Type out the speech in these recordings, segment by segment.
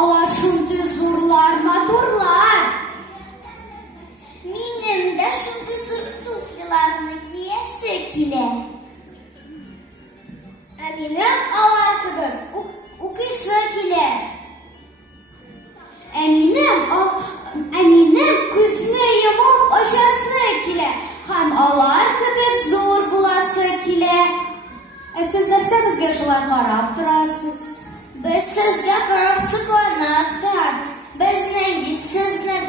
алар шундый зурлар, матурлар. Минем дә шундый зур туфлиларны киясе килә. Ә минем алар кебек укыйсы килә. Ә минем күзне йомып ачасы килә. Һәм алар кебек зур буласы килә. Ә сез нәрсә безгә шулай карап торасыз? Без сезгә карап сокланып торабыз. Безнең бит сезнең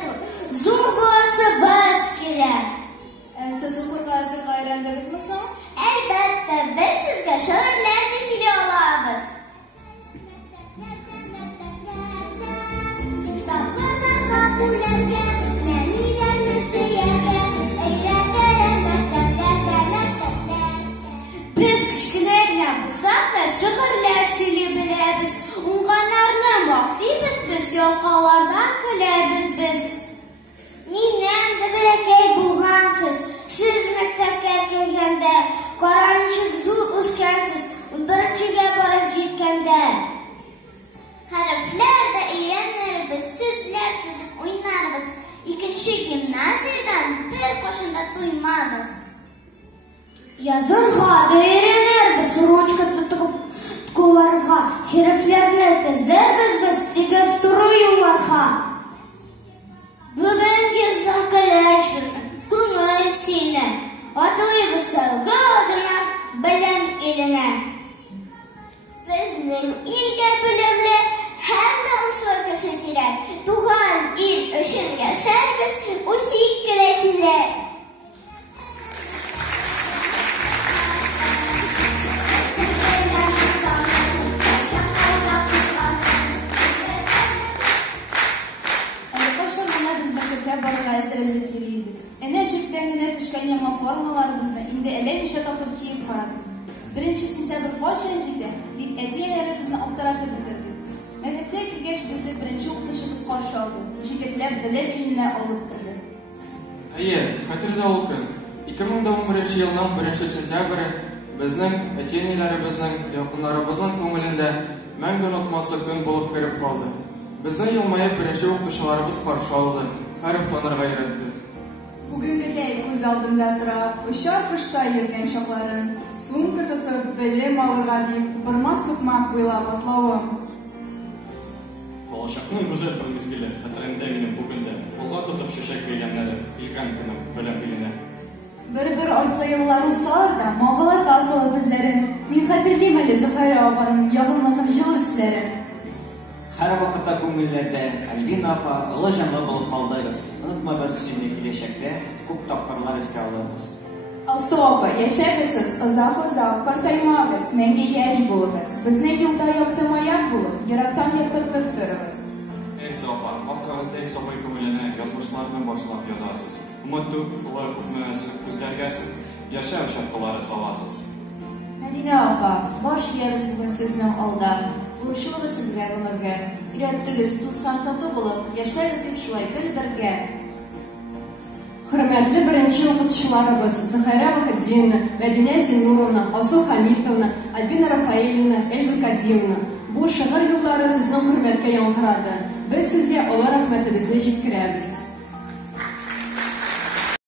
зур буласыбыз килә. Сез укырга язарга өйрәндегезме соң? Әлбәттә, без сезгә шигырьләрне сөйли алабыз. Biz кечкенә генә булсак та шигырьләр сөйли беләбез. Уңганнарны мактыйбыз без, ялкаулардан көләбез біз. Миннән дә бәләкәй булгансыз. Сез мәктәпкә кергәндә, каранчык зур үскәнсез, 11-гә барып җиткәндә. Хәрефләр дә өйрәнербез, сүзләр тезеп уйнарбыз. 2-нче гимназиядән бер кашында туймабыз. Язарга да өйрәнербез, ручка тотып кулларга, хәрефләрне тезербез без тигез туры юлларга. Бүгенге зур көләшбез, күңел сине, атлыйбыз тәүге адымнар белем иленә. Безнең илгә белемле һәммә услы кеше кирәк. Туган ил өчен яшәрбез, үсик киләтидә. Әнә җиптән генә төшкән яңа формаларыбызны инде әллә ничә тапкыр киеп карадык. 1 сентябрь кайчан җитә дип әтиләребезне аптыратып бетердек. Мәктәпкә килгәч безне беренче укытучыбыз каршы алды. Җегетләр белем иленә алып керде. Әйе, хәтердә ул көн. 2011 елның 1 сентябре безнең әтиләребезнең, якыннарыбызның күңелендә мәңге онытмаслык көн булып кереп калды. Безне елмаеп беренче укытучыларыбыз каршы алды. Хәреф танырга өйрәтте. Бүгенгедәй күз алдымда тора, очар-кошта йөргән чакларым, сумка тотып белем алырга дип, бырма-сукмак буйлап атлавым. Балачакның гүзәл бер мизгеле хәтеремдә минем бүгендә, кулга тотып чәчәк бәйләмнәре, килгән көнем белем иленә. Бер артлы еллар узсалар да, магаларга асылып үзләрен. Мин хәтерлим әле Зөһайра апаның ягымлы җылы сүзләрен. Һәр вакытта күңелләрдә Альбина апа олы җанлы булып калдыгыз. Онытмабыз сине киләчәктә, күп тапкырлар искә алырбыз. Алсу апа, яшәгез, озак-озак картаймагыз, мәңге яшь булыгыз. Безне юлда яктырмаяк булып, ерактан яктыртып торыгыз. Эй Зофа, акыгыздай сабай күңеленә язмышларны башлап язасыз. Умытту, улар күпме күзләргәсез, яшәү шартлары саласыз. Мәдинә апа, баш иябез бүген сезнең алда. Бурычлыбыз сезгә гомергә. Өйрәттегез, тузган тату булып, яшәгез дип шулай бер-бергә. Хөрмәтле беренче укытучыларыбыз Зөһайра Вахетдиновна, Мәдинә Зинуровна, Алсу Хамитовна, Альбина Рафаиловна, Эльза Кадимовна. Бу шигырь юллары сезнең хөрмәткә яңгырады. Без сезгә олы рәхмәтебезне җиткерәбез.